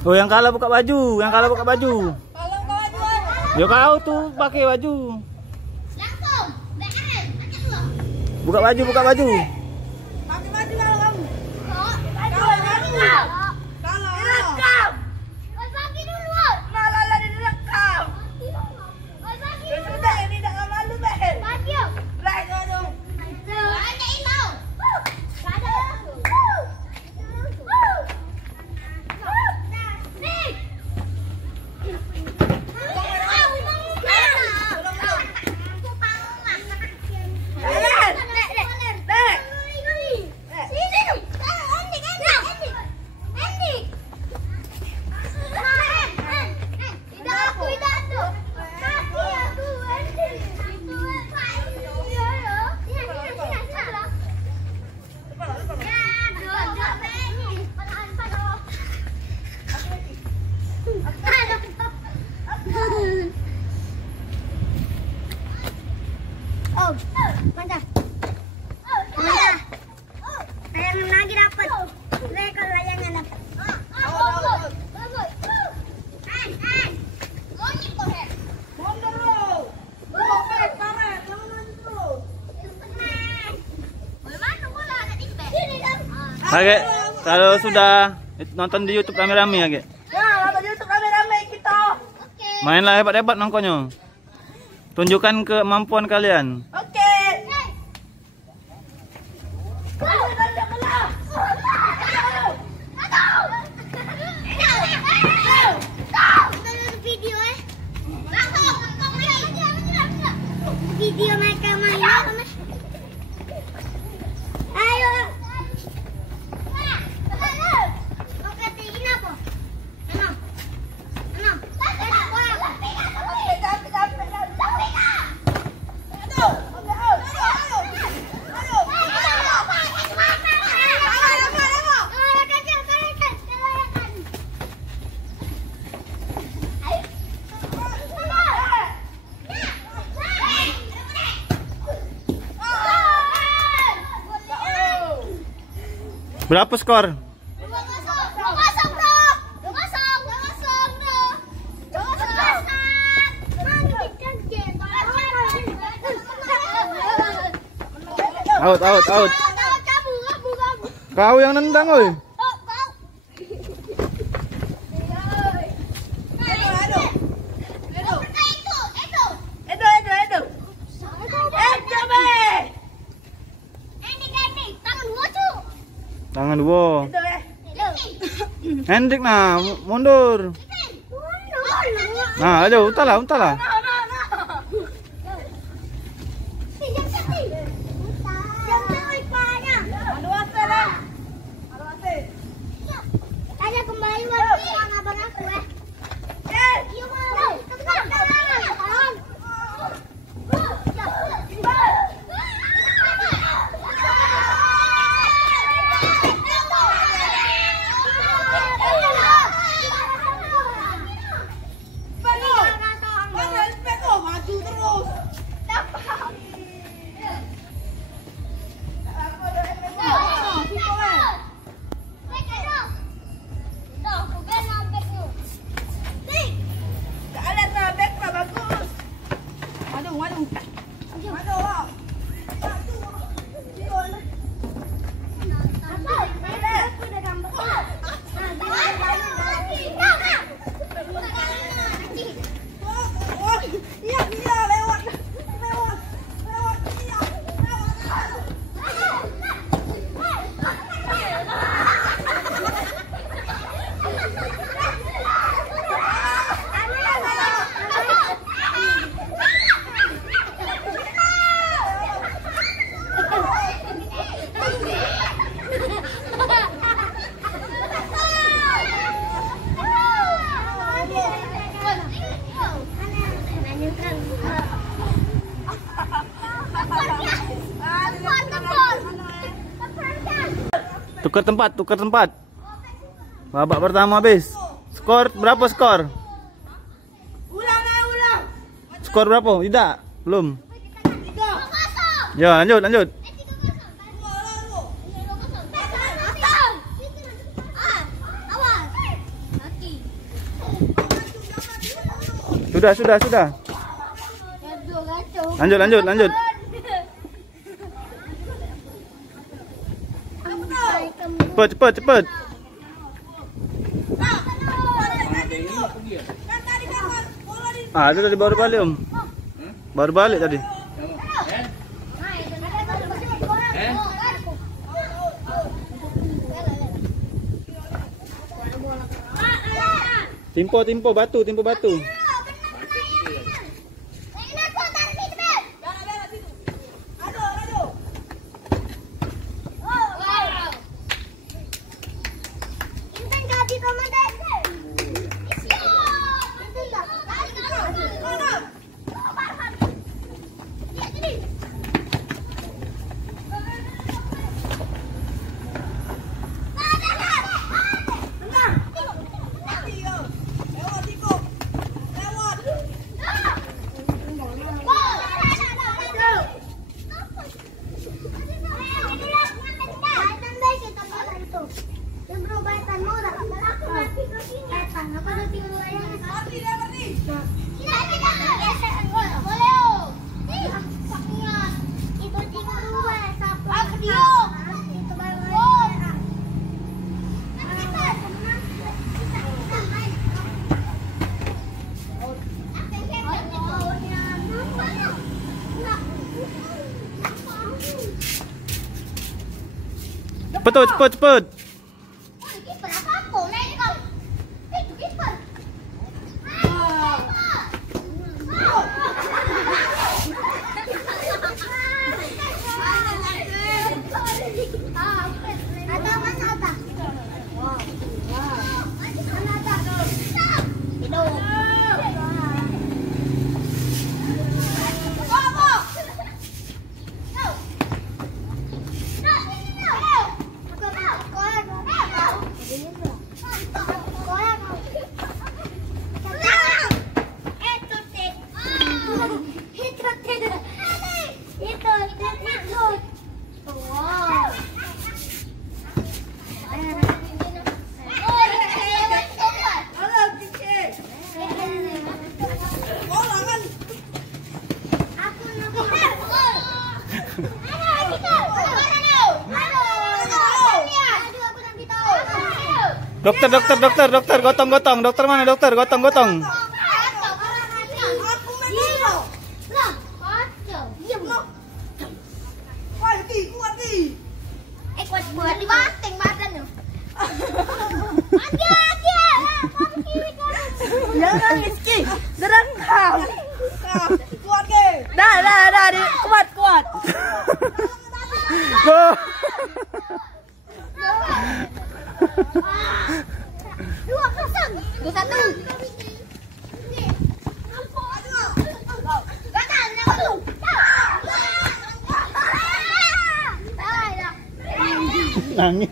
Oh, yang kalah buka baju, yang kalah buka baju. Kalau kau baju. Yo kau tuh pakai baju. Langsung. BN. Buka baju, buka baju. Pakai baju kalau kamu. Kok? Kalau kamu. Kalau. Direkam. Kau bagi dulu. Malah lah direkam. Kau bagi Ya dulu. sudah, ini tak malu Ben. Bagi. Right kau dong. Ada ilau. Ada. Nih. Oh, mantap. Mantap. Layangan lagi dapat. Rekor layangan dapat. Mundur lu. Bawa Ben, karet. Jangan maju terus. Oke, kalau sudah nonton di YouTube rame-rame ya, Ge. Ya, nonton YouTube rame-rame kita. Mainlah hebat-hebat nongkonya. Tunjukkan kemampuan kalian. Oke. Video mereka main. Ayo. Oke, tinggi apa? Enam. Berapa skor? Out. Kau yang nendang, oi. Tangan dua. Hendrik nah, mundur. Nah, ayo, untalah. Ada kembali lagi sama abang aku ya. Iya mau. Maju terus. Tukar tempat. Babak pertama habis. Skor berapa skor? Ulang. Skor berapa? Tidak, belum. 3. Ya, lanjut. Sudah. Lanjut. Cepet. Ah, itu tadi baru balik, Om. Baru balik tadi. Timpo batu. Cepet. Dokter, gotong. Dokter mana dokter? Gotong. Kuat di bateng badan lu. Jangan Rizky, serangkau. Kuat ke? Dah, kuat. Dua kosong. 2-1. Nangis.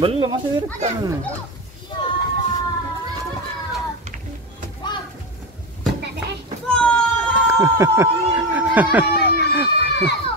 Belum, masih direkam. Tak ada.